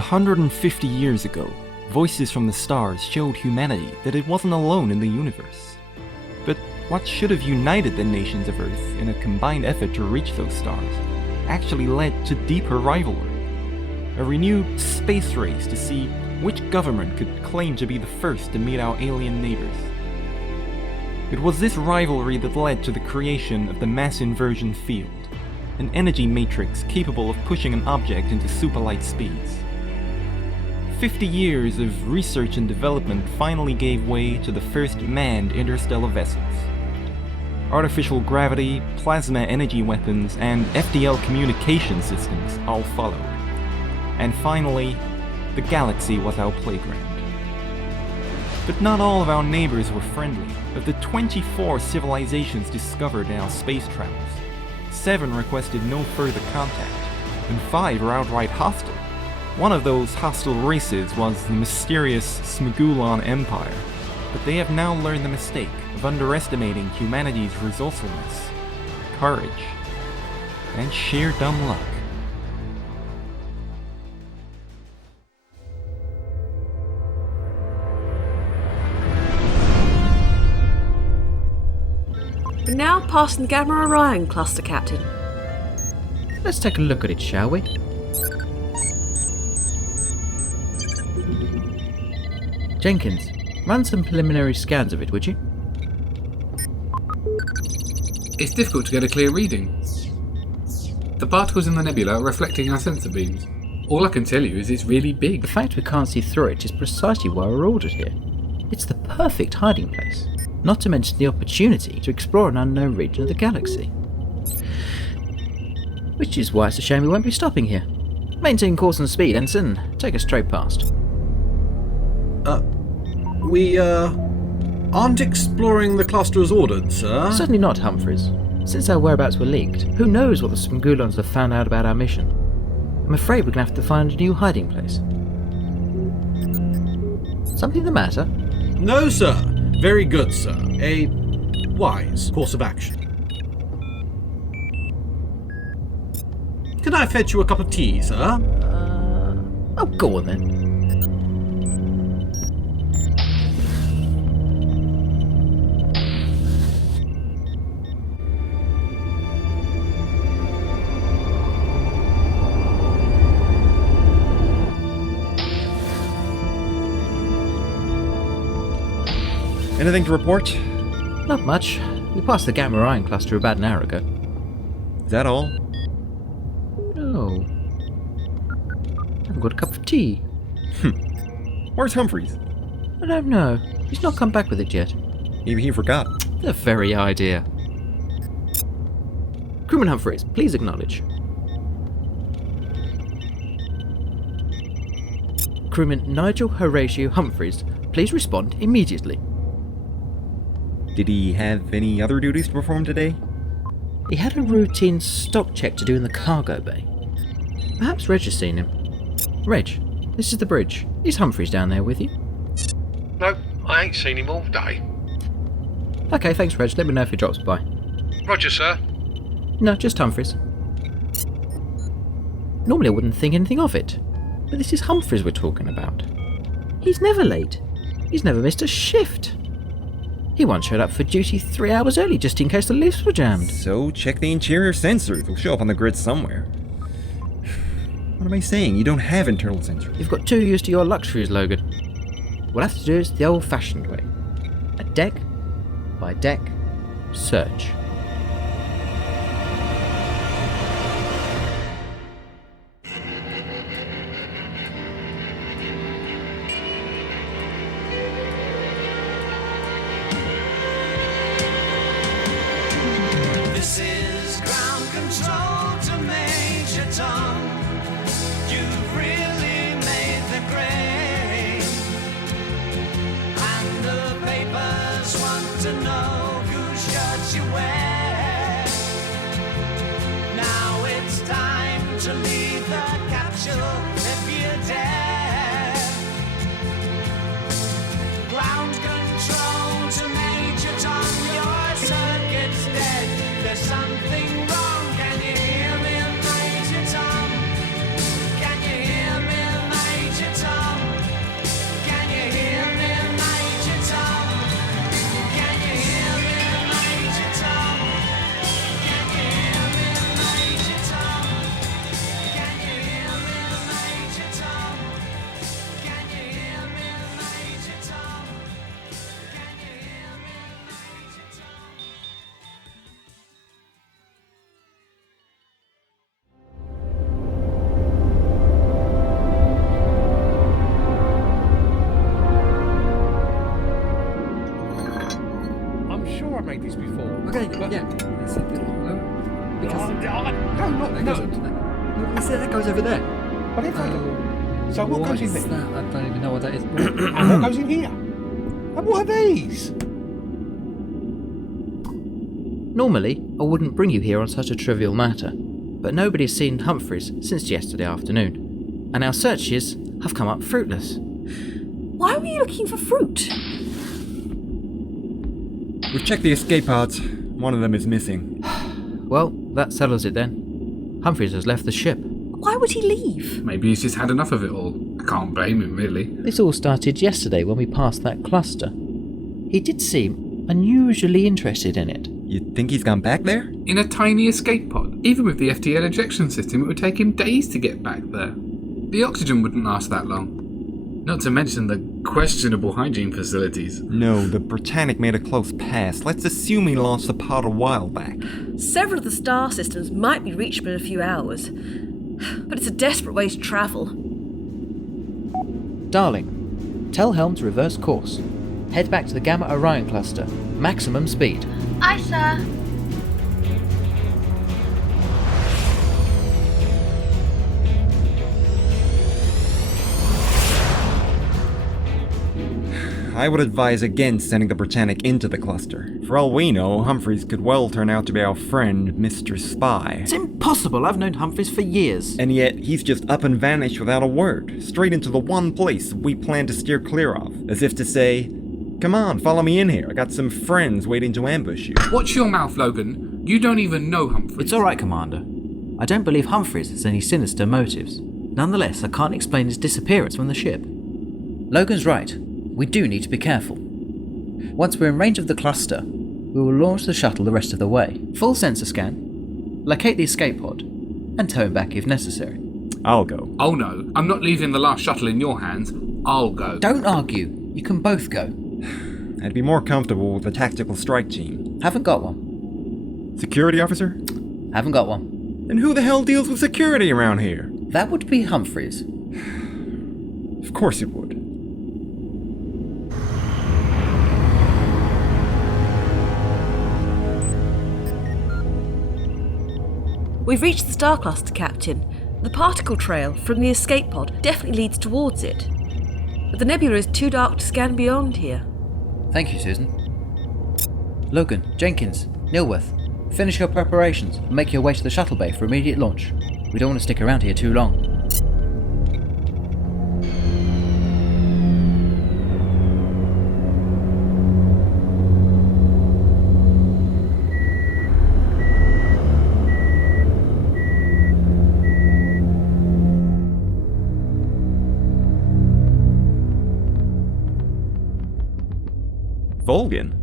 150 years ago, voices from the stars showed humanity that it wasn't alone in the universe. But what should have united the nations of Earth in a combined effort to reach those stars actually led to deeper rivalry. A renewed space race to see which government could claim to be the first to meet our alien neighbors. It was this rivalry that led to the creation of the mass inversion field, an energy matrix capable of pushing an object into superlight speeds. 50 years of research and development finally gave way to the first manned interstellar vessels. Artificial gravity, plasma energy weapons, and FDL communication systems all followed. And finally, the galaxy was our playground. But not all of our neighbors were friendly. Of the 24 civilizations discovered in our space travels, 7 requested no further contact, and 5 were outright hostile. One of those hostile races was the mysterious Smigulon Empire, but they have now learned the mistake of underestimating humanity's resourcefulness, courage, and sheer dumb luck. We're now passing the Gamma Orion cluster, Captain. Let's take a look at it, shall we? Jenkins, run some preliminary scans of it, would you? It's difficult to get a clear reading. The particles in the nebula are reflecting our sensor beams. All I can tell you is it's really big. The fact we can't see through it is precisely why we're ordered here. It's the perfect hiding place, not to mention the opportunity to explore an unknown region of the galaxy. Which is why it's a shame we won't be stopping here. Maintain course and speed, Ensign. Take us straight past. We aren't exploring the cluster as ordered, sir. Certainly not, Humphreys. Since our whereabouts were leaked, who knows what the Smigulons have found out about our mission? I'm afraid we're going to have to find a new hiding place. Something the matter? No, sir. Very good, sir. A wise course of action. Can I fetch you a cup of tea, sir? Oh, go on then. Anything to report? Not much. We passed the Gamma Orion cluster about an hour ago. Is that all? No. I've got a cup of tea. Where's Humphreys? I don't know. He's not come back with it yet. Maybe he forgot. The very idea. Crewman Humphreys, please acknowledge. Crewman Nigel Horatio Humphreys, please respond immediately. Did he have any other duties to perform today? He had a routine stock check to do in the cargo bay. Perhaps Reg has seen him. Reg, this is the bridge. Is Humphreys down there with you? Nope, I ain't seen him all day. Okay, thanks Reg. Let me know if he drops by. Roger, sir. No, just Humphreys. Normally I wouldn't think anything of it, but this is Humphreys we're talking about. He's never late. He's never missed a shift. He once showed up for duty 3 hours early just in case the lifts were jammed. So check the interior sensors. They'll show up on the grid somewhere. What am I saying? You don't have internal sensors. You've got too used to your luxuries, Logan. What we'll have to do is the old-fashioned way. A deck by deck search. This is ground control to Major Tom. You've really made the grade. And the papers want to know whose shirt you wear. Now it's time to leave the capsule if you dare. Ground control to Major Tom. Your circuit's dead. There's something wrong. Can you hear me, Major Tom? Can you hear me, Major That goes over there. So what goes in there? that? I don't even know what that is. And what goes in here? And what are these? Normally, I wouldn't bring you here on such a trivial matter, but nobody's seen Humphreys since yesterday afternoon, and our searches have come up fruitless. Why were you looking for fruit? We've checked the escape pods. One of them is missing. Well, that settles it then. Humphreys has left the ship. Why would he leave? Maybe he's just had enough of it all. I can't blame him, really. This all started yesterday when we passed that cluster. He did seem unusually interested in it. You think he's gone back there? In a tiny escape pod. Even with the FTL ejection system, it would take him days to get back there. The oxygen wouldn't last that long. Not to mention the questionable hygiene facilities. No, the Britannic made a close pass. Let's assume he launched the pod a while back. Several of the star systems might be reachable in a few hours, but it's a desperate way to travel. Darling, tell Helm to reverse course. Head back to the Gamma Orion cluster. Maximum speed. Aye, sir. I would advise against sending the Britannic into the cluster. For all we know, Humphreys could well turn out to be our friend, Mr. Spy. It's impossible. I've known Humphreys for years. And yet, he's just up and vanished without a word, straight into the one place we plan to steer clear of, as if to say, come on, follow me in here. I got some friends waiting to ambush you. Watch your mouth, Logan. You don't even know Humphreys. It's all right, Commander. I don't believe Humphreys has any sinister motives. Nonetheless, I can't explain his disappearance from the ship. Logan's right. We do need to be careful. Once we're in range of the cluster, we will launch the shuttle the rest of the way. Full sensor scan, locate the escape pod, and tow him back if necessary. I'll go. Oh no, I'm not leaving the last shuttle in your hands. I'll go. Don't argue. You can both go. I'd be more comfortable with a tactical strike team. Haven't got one. Security officer? Haven't got one. And who the hell deals with security around here? That would be Humphreys. Of course it would. We've reached the star cluster, Captain. The particle trail from the escape pod definitely leads towards it. But the nebula is too dark to scan beyond here. Thank you, Susan. Logan, Jenkins, Nilworth, finish your preparations and make your way to the shuttle bay for immediate launch. We don't want to stick around here too long. Volgan?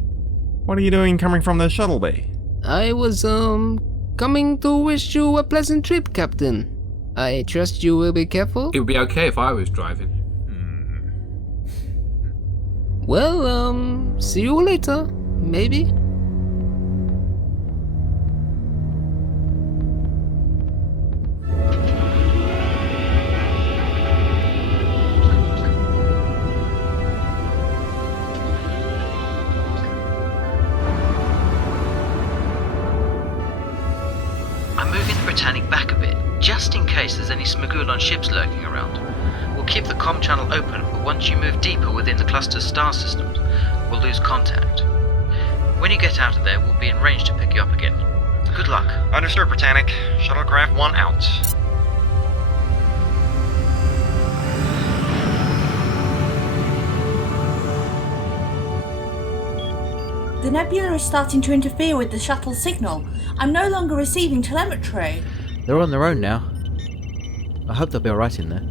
What are you doing coming from the shuttle bay? I was, coming to wish you a pleasant trip, Captain. I trust you will be careful? It would be okay if I was driving. Well, see you later, maybe. Britannic back a bit, just in case there's any Smagulon ships lurking around. We'll keep the comm channel open, but once you move deeper within the cluster's star systems, we'll lose contact. When you get out of there, we'll be in range to pick you up again. Good luck. Understood, Britannic. Shuttlecraft 1 out. The nebula is starting to interfere with the shuttle signal. I'm no longer receiving telemetry. They're on their own now. I hope they'll be alright in there.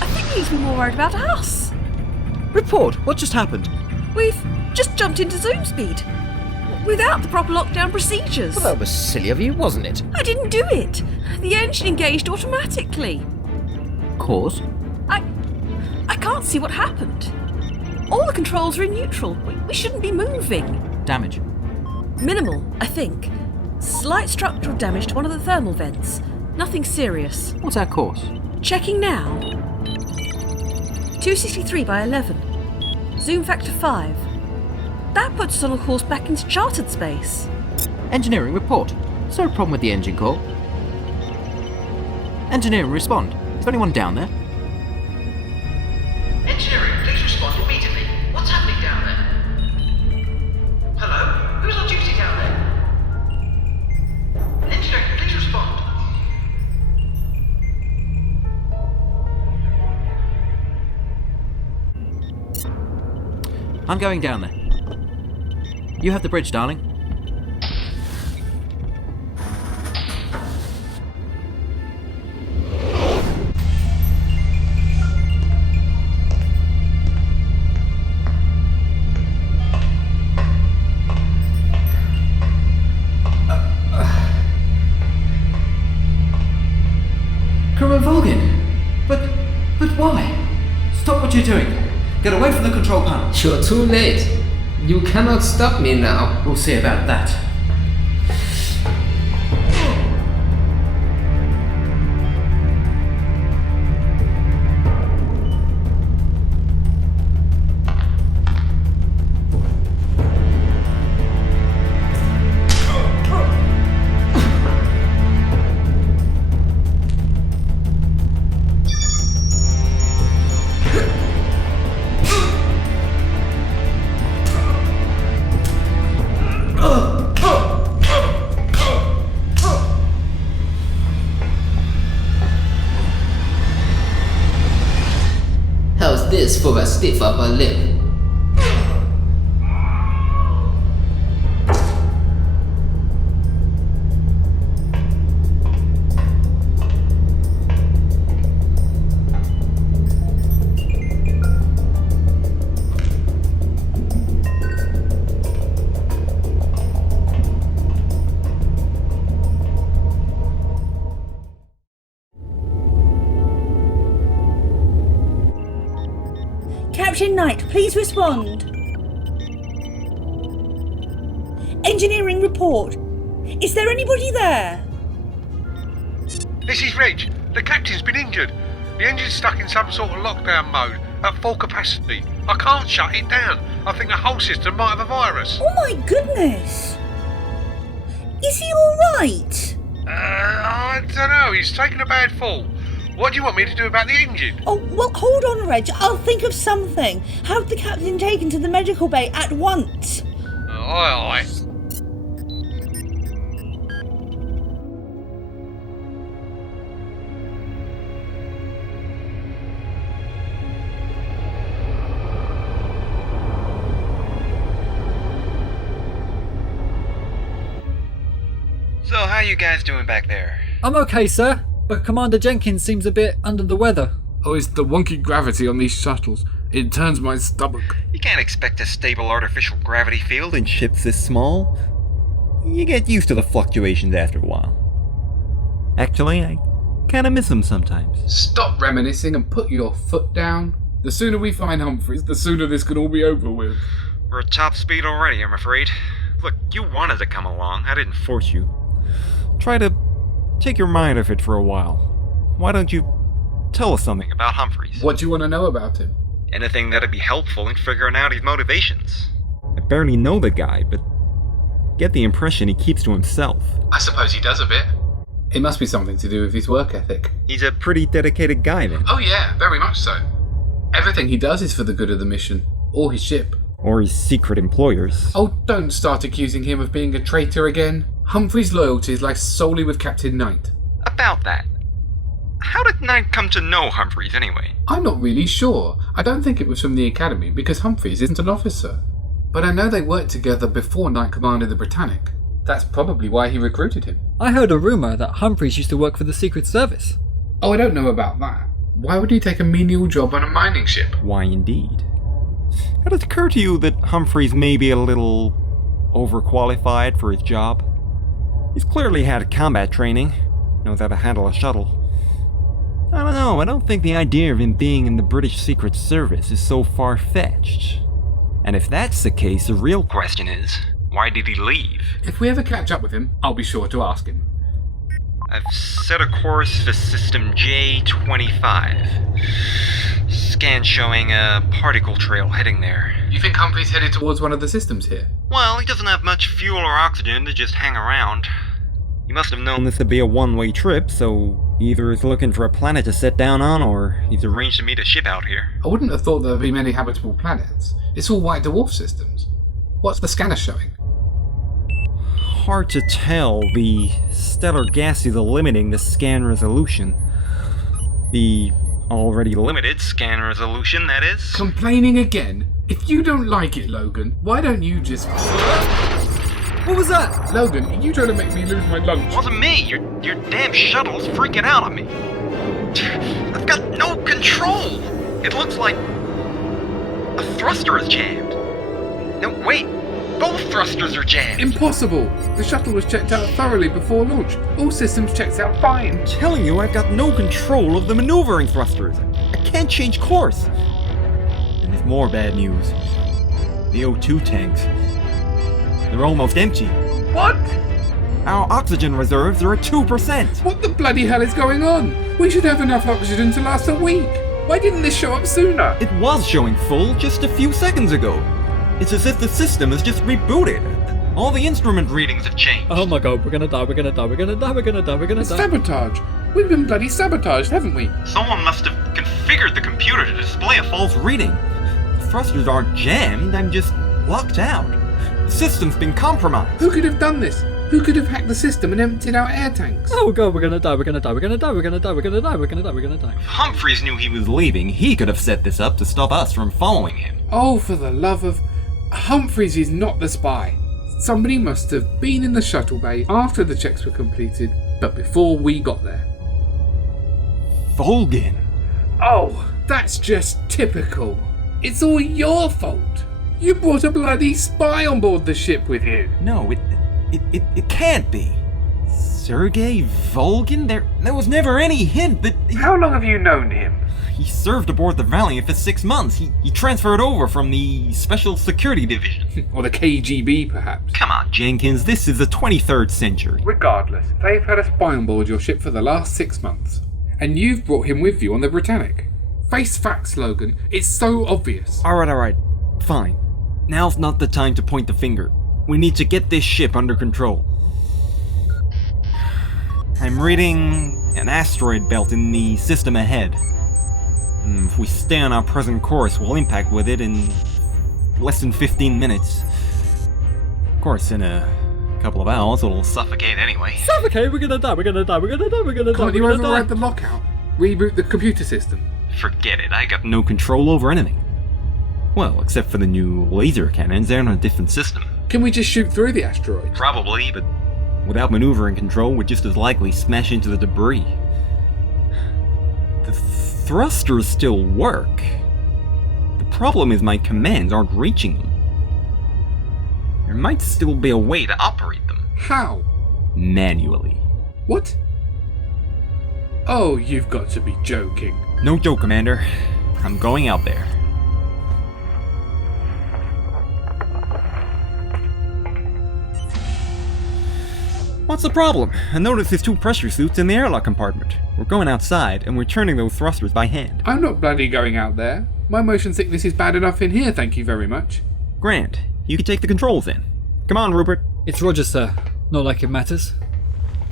I think you need to be more worried about us. Report! What just happened? We've just jumped into zoom speed. Without the proper lockdown procedures. Well, that was silly of you, wasn't it? I didn't do it. The engine engaged automatically. Cause? I can't see what happened. All the controls are in neutral. We shouldn't be moving. Damage? Minimal, I think. Slight structural damage to one of the thermal vents. Nothing serious. What's our course? Checking now. 263 by 11. Zoom factor 5. That puts us on a course back into chartered space. Engineering report. Is there a problem with the engine core? Engineering respond. Is there anyone down there? Engineering, please respond immediately. What's happening down there? Hello? Who's on duty down there? Engineering, please respond. I'm going down there. You have the bridge, darling. But why? Stop what you're doing. Get away from the control panel. You're too late. You cannot stop me now. We'll see about that. How's this for a stiff upper lip? Captain Knight, please respond. Engineering report. Is there anybody there? This is Reg. The captain's been injured. The engine's stuck in some sort of lockdown mode at full capacity. I can't shut it down. I think the whole system might have a virus. Oh my goodness! Is he alright? I don't know. He's taken a bad fall. What do you want me to do about the engine? Oh, well, hold on, Reg. I'll think of something. Have the captain taken to the medical bay at once. Aye, aye. So, how you guys doing back there? I'm okay, sir, but Commander Jenkins seems a bit under the weather. Oh, it's the wonky gravity on these shuttles. It turns my stomach. You can't expect a stable artificial gravity field in ships this small. You get used to the fluctuations after a while. Actually, I kinda miss them sometimes. Stop reminiscing and put your foot down. The sooner we find Humphreys, the sooner this can all be over with. We're at top speed already, I'm afraid. Look, you wanted to come along. I didn't force you. Try to take your mind off it for a while. Why don't you tell us something about Humphreys? What do you want to know about him? Anything that'd be helpful in figuring out his motivations. I barely know the guy, but get the impression he keeps to himself. I suppose he does a bit. It must be something to do with his work ethic. He's a pretty dedicated guy then. Oh yeah, very much so. Everything he does is for the good of the mission, or his ship. Or his secret employers. Oh, don't start accusing him of being a traitor again. Humphrey's loyalties lie solely with Captain Knight. About that. How did Knight come to know Humphreys anyway? I'm not really sure. I don't think it was from the Academy, because Humphreys isn't an officer. But I know they worked together before Knight commanded the Britannic. That's probably why he recruited him. I heard a rumour that Humphreys used to work for the Secret Service. Oh, I don't know about that. Why would he take a menial job on a mining ship? Why indeed? Had it occurred to you that Humphreys may be a little overqualified for his job? He's clearly had combat training, knows how to handle a shuttle. I don't know, I don't think the idea of him being in the British Secret Service is so far-fetched. And if that's the case, the real question is, why did he leave? If we ever catch up with him, I'll be sure to ask him. I've set a course for System J25. Scan showing a particle trail heading there. You think Humphreys headed towards one of the systems here? Well, he doesn't have much fuel or oxygen to just hang around. He must have known this would be a one-way trip, so either he's looking for a planet to set down on, or he's arranged to meet a ship out here. I wouldn't have thought there'd be many habitable planets. It's all white dwarf systems. What's the scanner showing? Hard to tell. The stellar gas is limiting the scan resolution. The already limited scan resolution, that is. Complaining again? If you don't like it, Logan, why don't you just... What was that? Logan, are you trying to make me lose my lunch? It wasn't me. Your damn shuttle's freaking out on me. I've got no control. It looks like a thruster is jammed. No, wait. Both thrusters are jammed. Impossible. The shuttle was checked out thoroughly before launch. All systems checked out fine. I'm telling you, I've got no control of the maneuvering thrusters. I can't change course. And there's more bad news. The O2 tanks. They're almost empty. What? Our oxygen reserves are at 2%. What the bloody hell is going on? We should have enough oxygen to last a week. Why didn't this show up sooner? It was showing full just a few seconds ago. It's as if the system has just rebooted. All the instrument readings have changed. Oh my god, we're gonna die, we're gonna die, we're gonna die, we're gonna die, we're gonna die. Sabotage. We've been bloody sabotaged, haven't we? Someone must have configured the computer to display a false reading. The thrusters aren't jammed, I'm just locked out. The system's been compromised. Who could have done this? Who could have hacked the system and emptied out air tanks? Oh god, we're gonna die, we're gonna die, we're gonna die, we're gonna die, we're gonna die, we're gonna die, we're gonna die. If Humphreys knew he was leaving, he could have set this up to stop us from following him. Oh, for the love of... Humphreys is not the spy. Somebody must have been in the shuttle bay after the checks were completed, but before we got there. Volgin. Oh, that's just typical. It's all your fault. You brought a bloody spy on board the ship with you. No, it can't be. Sergei Volgin? There was never any hint that... How long have you known him? He served aboard the Valiant for 6 months. He transferred over from the Special Security Division. Or the KGB, perhaps. Come on, Jenkins, this is the 23rd century. Regardless, they've had a spy on board your ship for the last 6 months. And you've brought him with you on the Britannic. Face facts, Logan. It's so obvious. Alright. Fine. Now's not the time to point the finger. We need to get this ship under control. I'm reading an asteroid belt in the system ahead. If we stay on our present course, we'll impact with it in less than 15 minutes. Of course, in a couple of hours, it'll suffocate anyway. Suffocate? We're gonna die, we're gonna die, we're gonna die, we're gonna die. Can't you override the lockout? Reboot the computer system? Forget it, I got no control over anything. Well, except for the new laser cannons, they're on a different system. Can we just shoot through the asteroid? Probably, but without maneuvering control, we'd just as likely smash into the debris. The thrusters still work. The problem is my commands aren't reaching them. There might still be a way to operate them. How? Manually. What? Oh, you've got to be joking. No joke, Commander. I'm going out there. What's the problem? I noticed there's 2 pressure suits in the airlock compartment. We're going outside, and we're turning those thrusters by hand. I'm not bloody going out there. My motion sickness is bad enough in here, thank you very much. Grant, you can take the controls in. Come on, Rupert. It's Roger, sir. Not like it matters.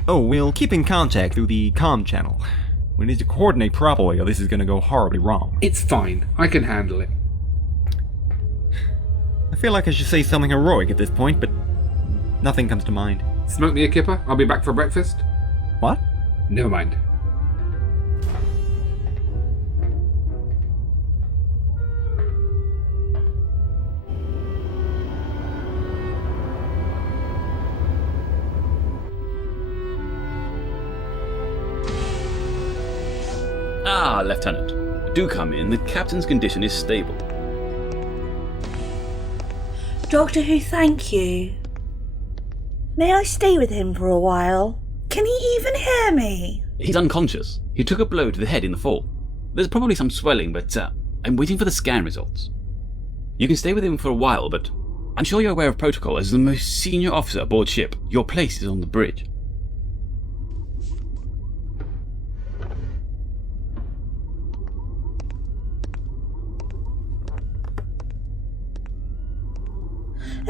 Oh, we'll keep in contact through the comm channel. We need to coordinate properly, or this is going to go horribly wrong. It's fine. I can handle it. I feel like I should say something heroic at this point, but nothing comes to mind. Smoke me a kipper? I'll be back for breakfast. What? Never mind. Ah, Lieutenant. Do come in. The captain's condition is stable. Doctor Who, thank you. May I stay with him for a while? Can he even hear me? He's unconscious. He took a blow to the head in the fall. There's probably some swelling, but I'm waiting for the scan results. You can stay with him for a while, but I'm sure you're aware of protocol. As the most senior officer aboard ship, your place is on the bridge.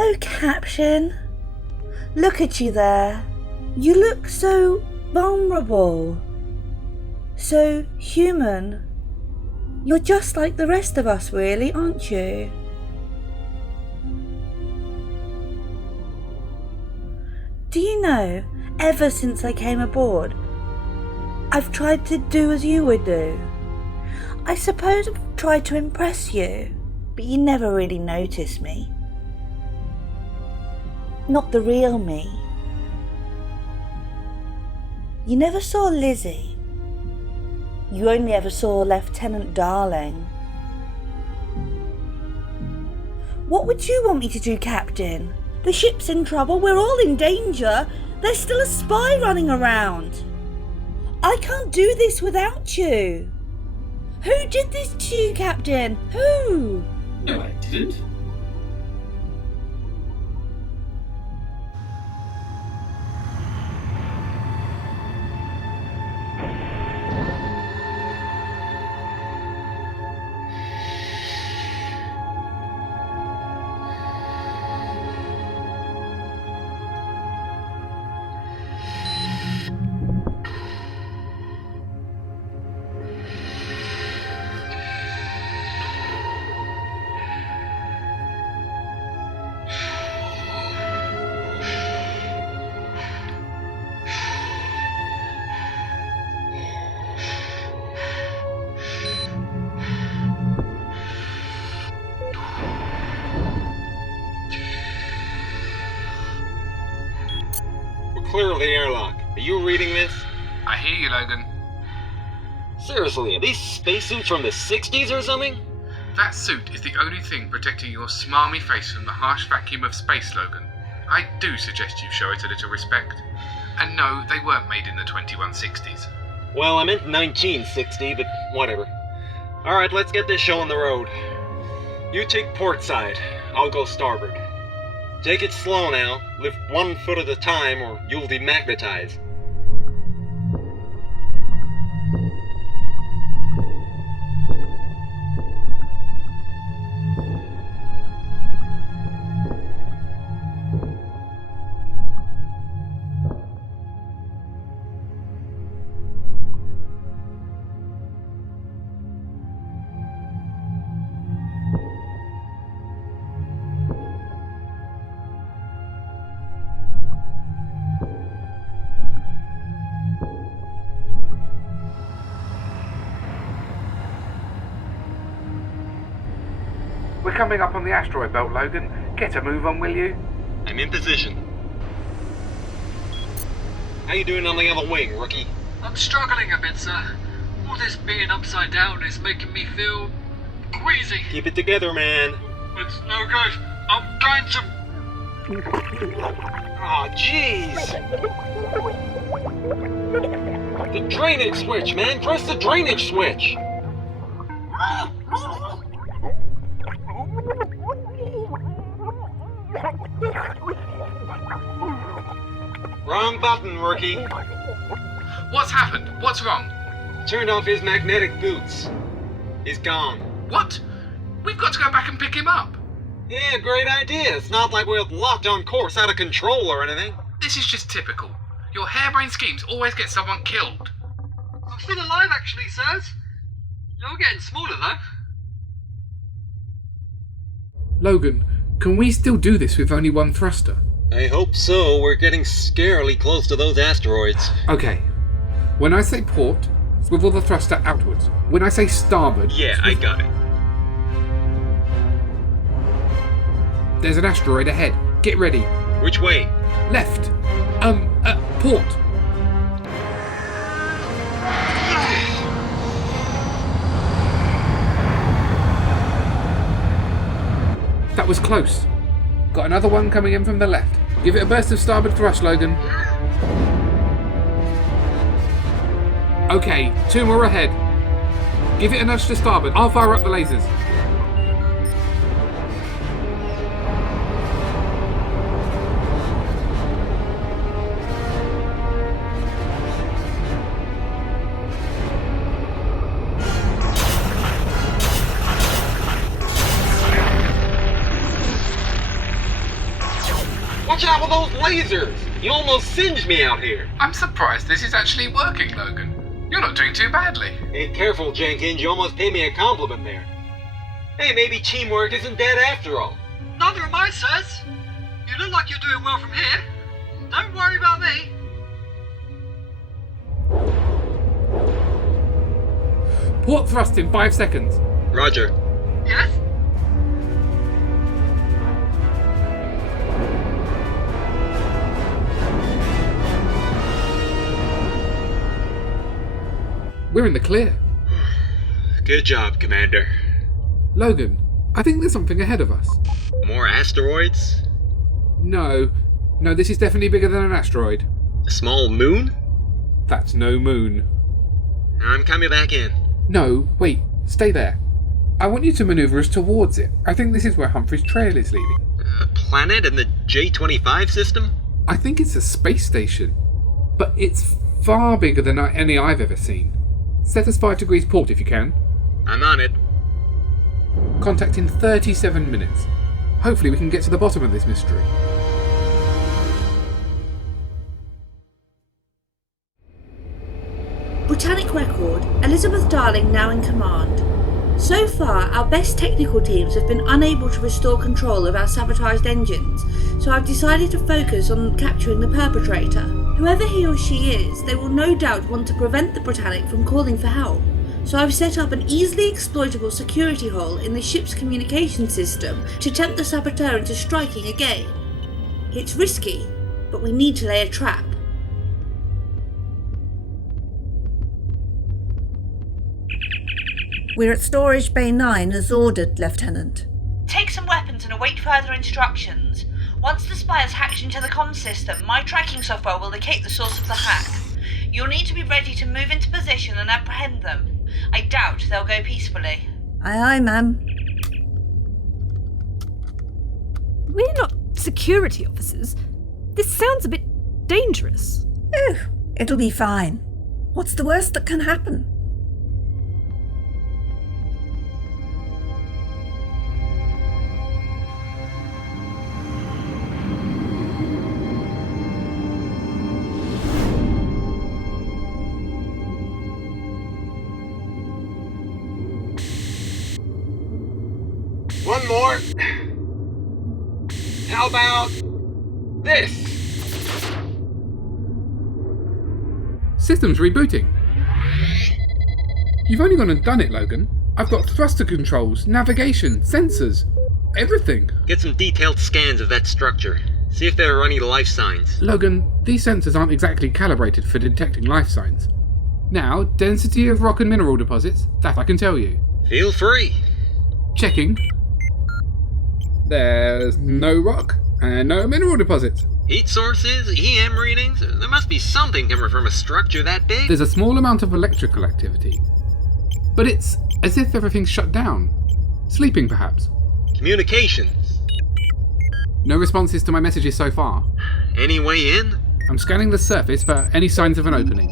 Oh, Captain. Look at you there. You look so vulnerable. So human. You're just like the rest of us, really, aren't you? Do you know, ever since I came aboard, I've tried to do as you would do. I suppose I've tried to impress you, but you never really noticed me. Not the real me. You never saw Lizzie. You only ever saw Lieutenant Darling. What would you want me to do, Captain? The ship's in trouble, we're all in danger. There's still a spy running around. I can't do this without you. Who did this to you, Captain? Who? No, I didn't. Clear of the airlock. Are you reading this? I hear you, Logan. Seriously, are these spacesuits from the 60s or something? That suit is the only thing protecting your smarmy face from the harsh vacuum of space, Logan. I do suggest you show it a little respect. And no, they weren't made in the 2160s. Well, I meant 1960, but whatever. Alright, let's get this show on the road. You take port side. I'll go starboard. Take it slow now. Lift 1 foot at a time or you'll demagnetize. We're coming up on the asteroid belt, Logan. Get a move on, will you? I'm in position. How you doing on the other wing, rookie? I'm struggling a bit, sir. All this being upside down is making me feel queasy. Keep it together, man. It's no good. I'm going to... Aw, jeez! The drainage switch, man! Press the drainage switch! Wrong button, rookie. What's happened? What's wrong? Turned off his magnetic boots. He's gone. What? We've got to go back and pick him up. Yeah, great idea. It's not like we're locked on course out of control or anything. This is just typical. Your harebrained schemes always get someone killed. I'm still alive, actually, sirs. You're getting smaller, though. Logan, can we still do this with only one thruster? I hope so. We're getting scarily close to those asteroids. Okay. When I say port, swivel the thruster outwards. When I say starboard... Yeah, I got it. There's an asteroid ahead. Get ready. Which way? Left. Port. That was close. Got another one coming in from the left. Give it a burst of starboard thrust, Logan. Okay, 2 more ahead. Give it a nudge to starboard. I'll fire up the lasers. out with those lasers! You almost singed me out here. I'm surprised this is actually working, Logan. You're not doing too badly. Hey, careful, Jenkins. You almost paid me a compliment there. Hey, maybe teamwork isn't dead after all. Neither am I, sirs. You look like you're doing well from here. Don't worry about me. Port thrust in 5 seconds. Roger. Yes? We're in the clear. Good job, Commander. Logan, I think there's something ahead of us. More asteroids? No, this is definitely bigger than an asteroid. A small moon? That's no moon. I'm coming back in. No, wait, stay there. I want you to maneuver us towards it. I think this is where Humphreys' trail is leading. A planet in the J25 system? I think it's a space station, but it's far bigger than any I've ever seen. Set us 5 degrees port if you can. I'm on it. Contact in 37 minutes. Hopefully we can get to the bottom of this mystery. Britannic Record, Elizabeth Darling now in command. So far, our best technical teams have been unable to restore control of our sabotaged engines, so I've decided to focus on capturing the perpetrator. Whoever he or she is, they will no doubt want to prevent the Britannic from calling for help, so I've set up an easily exploitable security hole in the ship's communication system to tempt the saboteur into striking again. It's risky, but we need to lay a trap. We're at Storage Bay 9 as ordered, Lieutenant. Take some weapons and await further instructions. Once the spy has hacked into the comms system, my tracking software will locate the source of the hack. You'll need to be ready to move into position and apprehend them. I doubt they'll go peacefully. Aye, aye, ma'am. We're not security officers. This sounds a bit dangerous. Oh, it'll be fine. What's the worst that can happen? One more. How about this? System's rebooting. You've only gone and done it, Logan. I've got thruster controls, navigation, sensors, everything. Get some detailed scans of that structure. See if there are any life signs. Logan, these sensors aren't exactly calibrated for detecting life signs. Now, density of rock and mineral deposits, that I can tell you. Feel free. Checking. There's no rock and no mineral deposits. Heat sources, EM readings, there must be something coming from a structure that big. There's a small amount of electrical activity. But it's as if everything's shut down. Sleeping, perhaps. Communications. No responses to my messages so far. Any way in? I'm scanning the surface for any signs of an opening.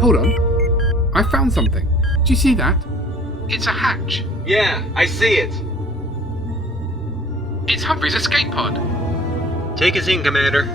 Hold on. I found something. Do you see that? It's a hatch. Yeah, I see it. It's Humphreys' escape pod. Take us in, Commander.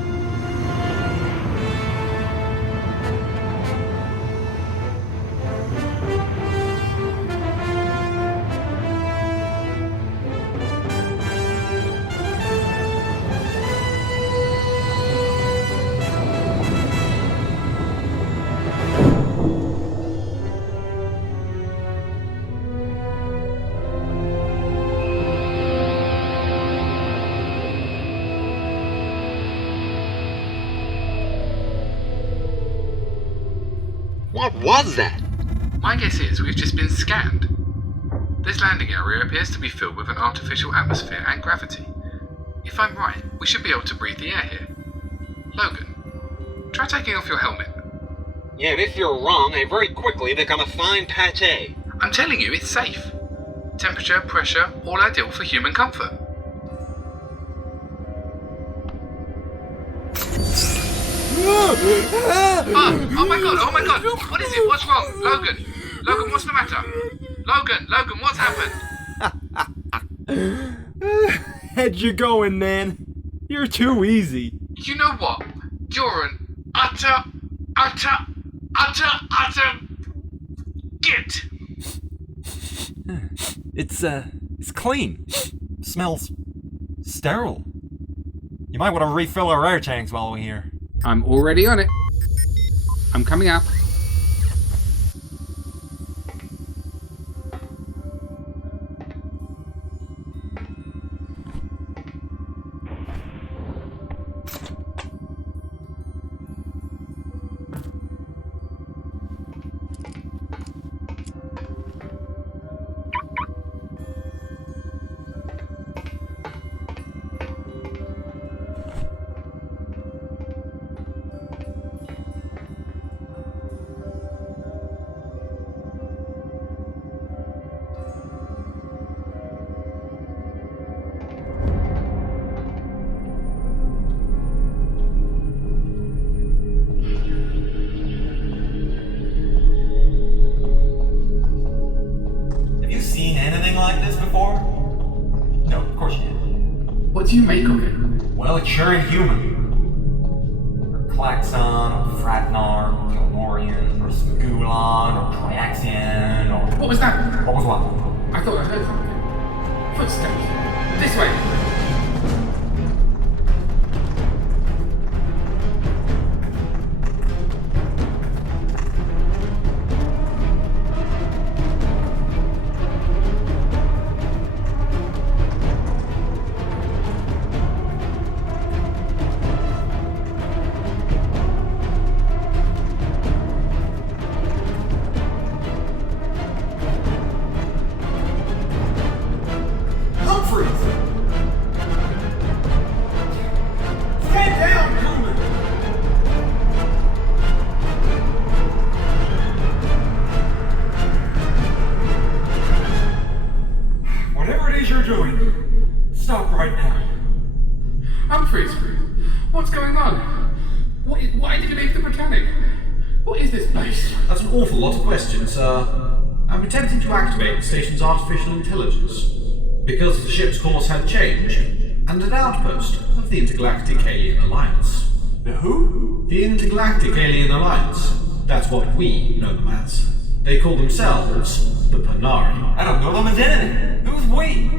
What was that? My guess is we've just been scanned. This landing area appears to be filled with an artificial atmosphere and gravity. If I'm right, we should be able to breathe the air here. Logan, try taking off your helmet. Yeah, and if you're wrong, I very quickly become a fine pate. I'm telling you, it's safe. Temperature, pressure, all ideal for human comfort. Oh my god, what is it? What's wrong? Logan, Logan, what's the matter? Logan, what's happened? Head you going, man. You're too easy. You know what? You're an utter git. It's clean. Smells sterile. You might want to refill our air tanks while we're here. I'm already on it. I'm coming up. What do you make of it? Well, it's sure inhuman. Or Klaxon, or Fratnar, or Kilmorian, or Smagulon, or Triaxian, or... What was that? What was what? I thought I heard something. Footsteps. This way. Humphreys, what's going on? Why did you leave the Britannic? What is this place? That's an awful lot of questions, sir. I'm attempting to activate the station's artificial intelligence because the ship's course had changed, and an outpost of the Intergalactic Alien Alliance. The who? The Intergalactic Alien Alliance. That's what we know them as. They call themselves the Panari. I don't know them as anything. Who's we?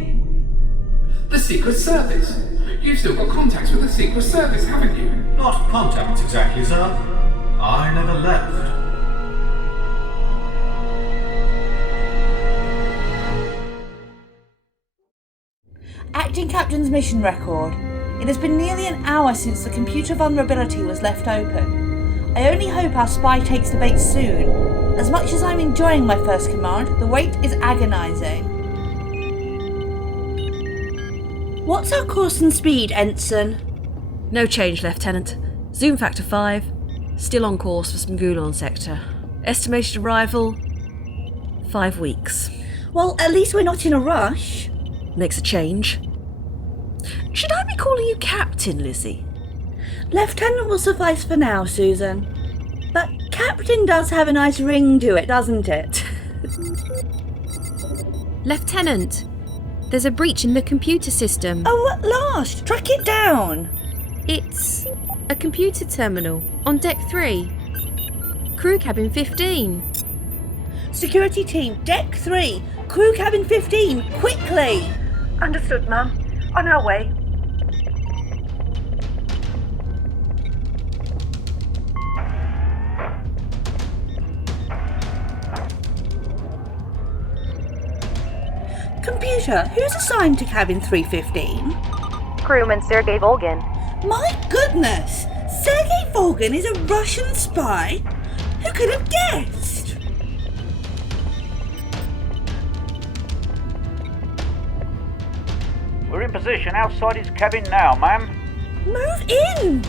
The Secret Service. You've still got contacts with the Secret Service, haven't you? Not contacts exactly, sir. I never left. Acting Captain's mission record. It has been nearly an hour since the computer vulnerability was left open. I only hope our spy takes the bait soon. As much as I'm enjoying my first command, the wait is agonising. What's our course and speed, Ensign? No change, Lieutenant. Zoom factor 5. Still on course for Smagulon sector. Estimated arrival 5 weeks. Well, at least we're not in a rush. Makes a change. Should I be calling you Captain, Lizzie? Lieutenant will suffice for now, Susan. But Captain does have a nice ring to it, doesn't it? Lieutenant, there's a breach in the computer system. Oh, at last! Track it down! It's a computer terminal on deck 3. Crew cabin 15. Security team, deck 3. Crew cabin 15, quickly! Understood, ma'am. On our way. Computer, who's assigned to cabin 315? Crewman Sergei Volgin. My goodness! Sergei Volgin is a Russian spy? Who could have guessed? We're in position outside his cabin now, ma'am. Move in!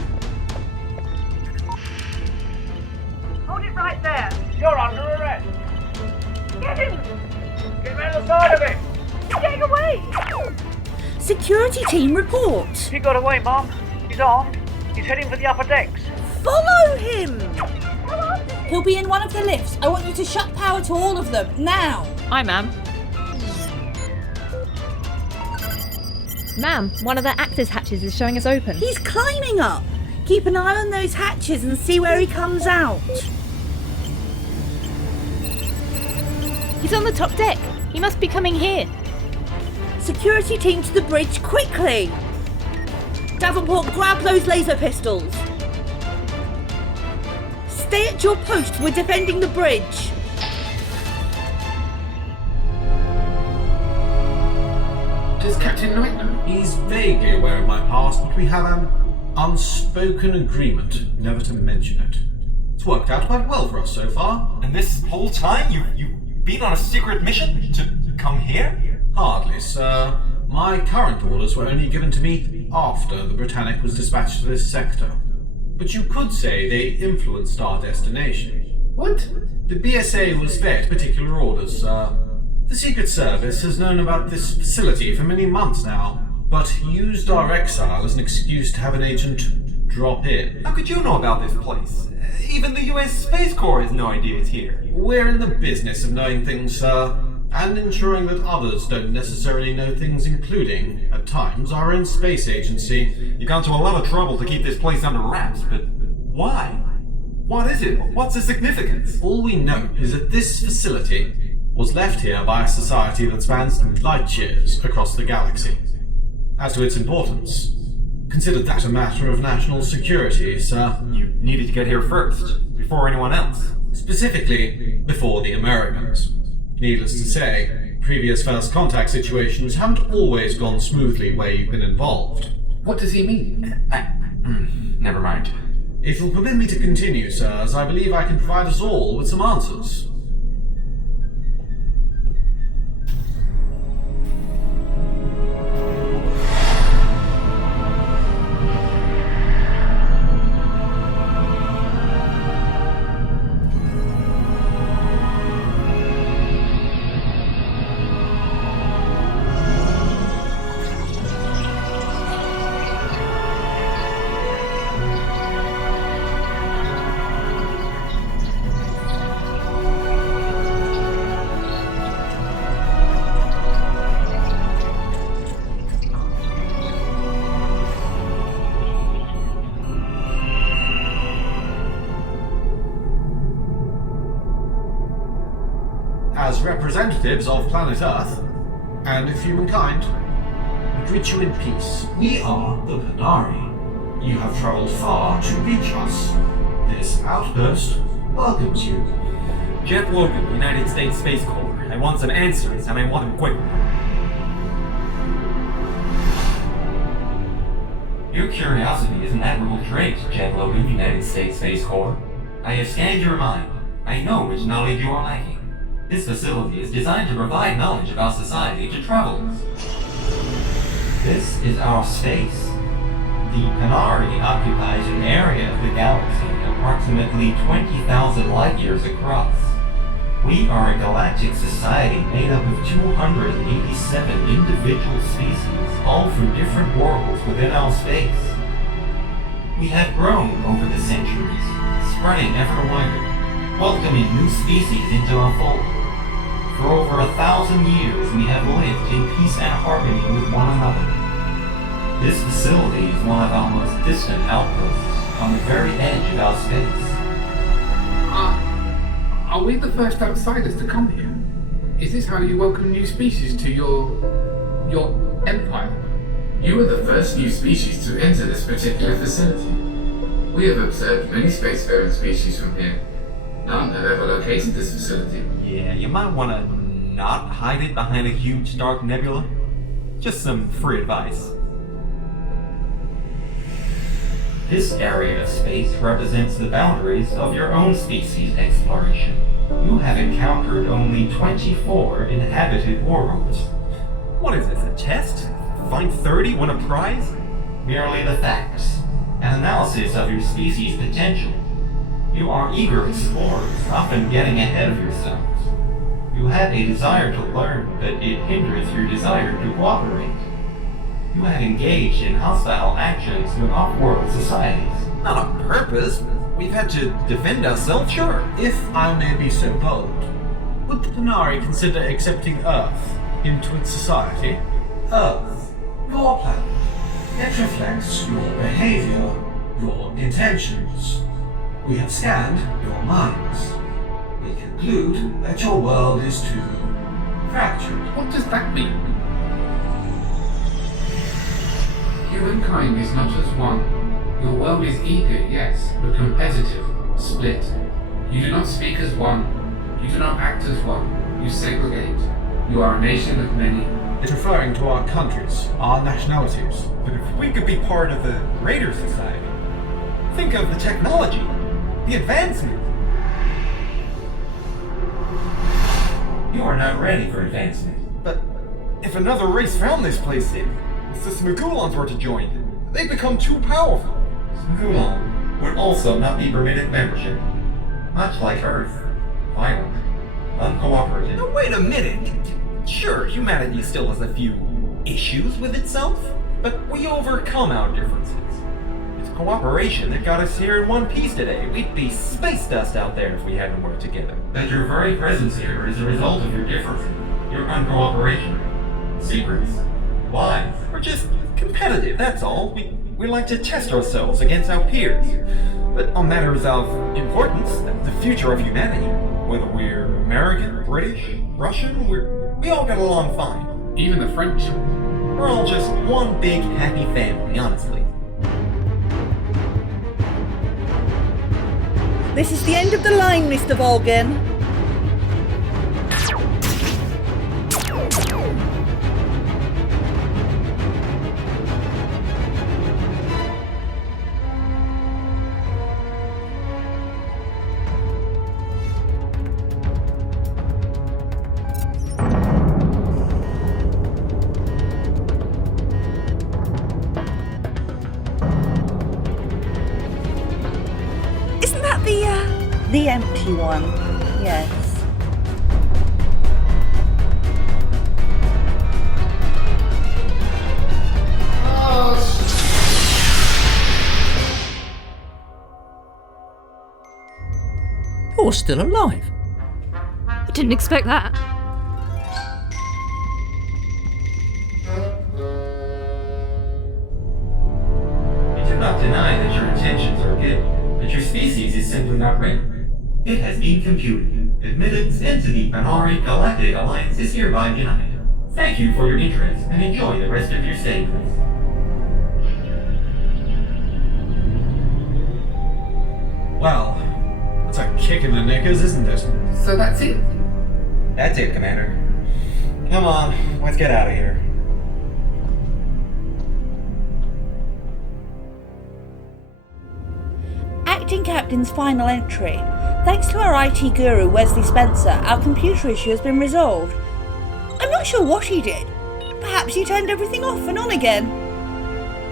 Hold it right there. You're under arrest. Get him! Get round the side of him. He's getting away! Security team report. He got away, ma'am. He's armed. He's heading for the upper decks. Follow him! He'll be in one of the lifts. I want you to shut power to all of them, now! Aye, ma'am. Ma'am, one of the access hatches is showing us open. He's climbing up! Keep an eye on those hatches and see where he comes out. He's on the top deck. He must be coming here. Security team to the bridge, quickly! Davenport, grab those laser pistols. Stay at your post, we're defending the bridge. Does Captain Knight know? He's vaguely aware of my past, but we have an unspoken agreement never to mention it. It's worked out quite well for us so far. And this whole time you've been on a secret mission to come here? Hardly, sir. My current orders were only given to me after the Britannic was dispatched to this sector. But you could say they influenced our destination. What? The BSA was fed particular orders, sir. The Secret Service has known about this facility for many months now, but used our exile as an excuse to have an agent drop in. How could you know about this place? Even the US Space Corps has no idea it's here. We're in the business of knowing things, sir, and ensuring that others don't necessarily know things, including, at times, our own space agency. You've gone to a lot of trouble to keep this place under wraps, but why? What is it? What's the significance? All we know is that this facility was left here by a society that spans light years across the galaxy. As to its importance, consider that a matter of national security, sir. You needed to get here first, before anyone else. Specifically, before the Americans. Needless to say, previous first contact situations haven't always gone smoothly where you've been involved. What does he mean? Never mind. If you'll permit me to continue, sirs, I believe I can provide us all with some answers. As representatives of planet Earth, and of humankind, we greet you in peace. We are the Panari. You have travelled far to reach us. This outpost welcomes you. Jeff Logan, United States Space Corps. I want some answers, and I want them quick. Your curiosity is an admirable trait, Jeff Logan, United States Space Corps. I have scanned your mind. I know which knowledge you are lacking. This facility is designed to provide knowledge about society to travelers. This is our space. The Panari occupies an area of the galaxy approximately 20,000 light-years across. We are a galactic society made up of 287 individual species, all from different worlds within our space. We have grown over the centuries, spreading ever wider, welcoming new species into our fold. For over 1,000 years, we have lived in peace and harmony with one another. This facility is one of our most distant outposts, on the very edge of our space. Are we the first outsiders to come here? Is this how you welcome new species to your empire? You are the first new species to enter this particular facility. We have observed many spacefaring species from here. None have ever located this facility. Yeah, you might want to not hide it behind a huge dark nebula. Just some free advice. This area of space represents the boundaries of your own species' exploration. You have encountered only 24 inhabited worlds. What is this, a test? Find 30, win a prize? Merely the facts. An analysis of your species' potential. You are eager explorers, often getting ahead of yourselves. You have a desire to learn, but it hinders your desire to cooperate. You have engaged in hostile actions with off-world societies. Not on purpose, we've had to defend ourselves, sure. If I may be so bold, would the Panari consider accepting Earth into its society? Earth, your planet. It reflects your behavior, your intentions. We have scanned your minds. We conclude that your world is too fractured. What does that mean? Humankind is not as one. Your world is eager, yes, but competitive, split. You do not speak as one. You do not act as one. You segregate. You are a nation of many. It's referring to our countries, our nationalities. But if we could be part of the greater society, think of the technology, the advancement. You are not ready for advancement. But if another race found this place, if the Smagulons were to join, they'd become too powerful. Smagulon would also not be permitted membership. Much like Earth, violent, uncooperative. Now wait a minute. Sure, humanity still has a few issues with itself, but we overcome our differences. It's cooperation that got us here in one piece today. We'd be space dust out there if we hadn't worked together. That your very presence here is a result of your differences, your uncooperation, secrets, lies. We're just competitive, that's all. We like to test ourselves against our peers. But on matters of importance, the future of humanity, whether we're American, British, Russian, we all get along fine. Even the French. We're all just one big happy family, honestly. This is the end of the line, Mr. Volgin. The empty one, yes. You're still alive. I didn't expect that. You do not deny that your intentions are good, but your species is simply not ready. It has been computed. Admittance into the Panari Galactic Alliance is hereby denied. Thank you for your interest, and enjoy the rest of your stay. Well, that's a kick in the knickers, isn't it? So that's it? That's it, Commander. Come on, let's get out of here. Acting Captain's final entry. Thanks to our IT guru, Wesley Spencer, our computer issue has been resolved. I'm not sure what he did. Perhaps he turned everything off and on again.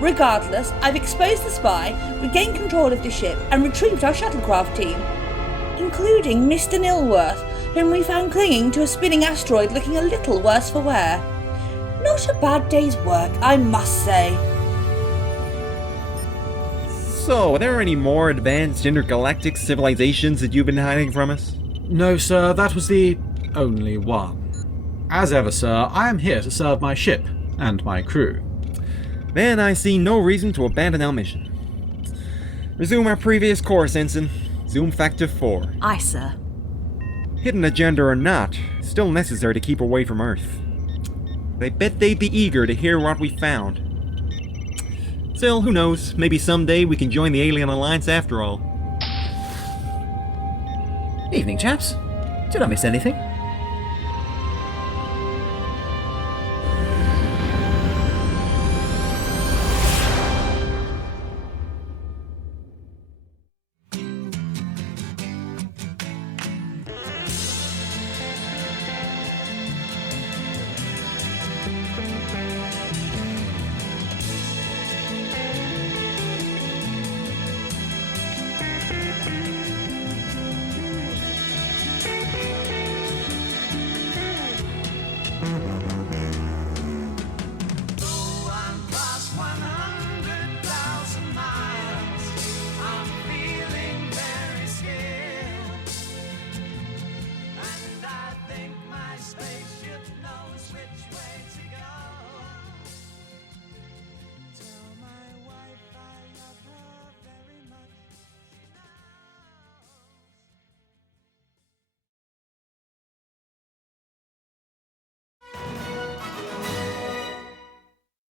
Regardless, I've exposed the spy, regained control of the ship, and retrieved our shuttlecraft team, including Mr. Nilworth, whom we found clinging to a spinning asteroid looking a little worse for wear. Not a bad day's work, I must say. So, are there any more advanced intergalactic civilizations that you've been hiding from us? No, sir, that was the only one. As ever, sir, I am here to serve my ship and my crew. Then I see no reason to abandon our mission. Resume our previous course, Ensign. Zoom factor 4. Aye, sir. Hidden agenda or not, still necessary to keep away from Earth. They bet they'd be eager to hear what we found. Still, who knows, maybe someday we can join the Alien Alliance after all. Evening, chaps. Did I miss anything?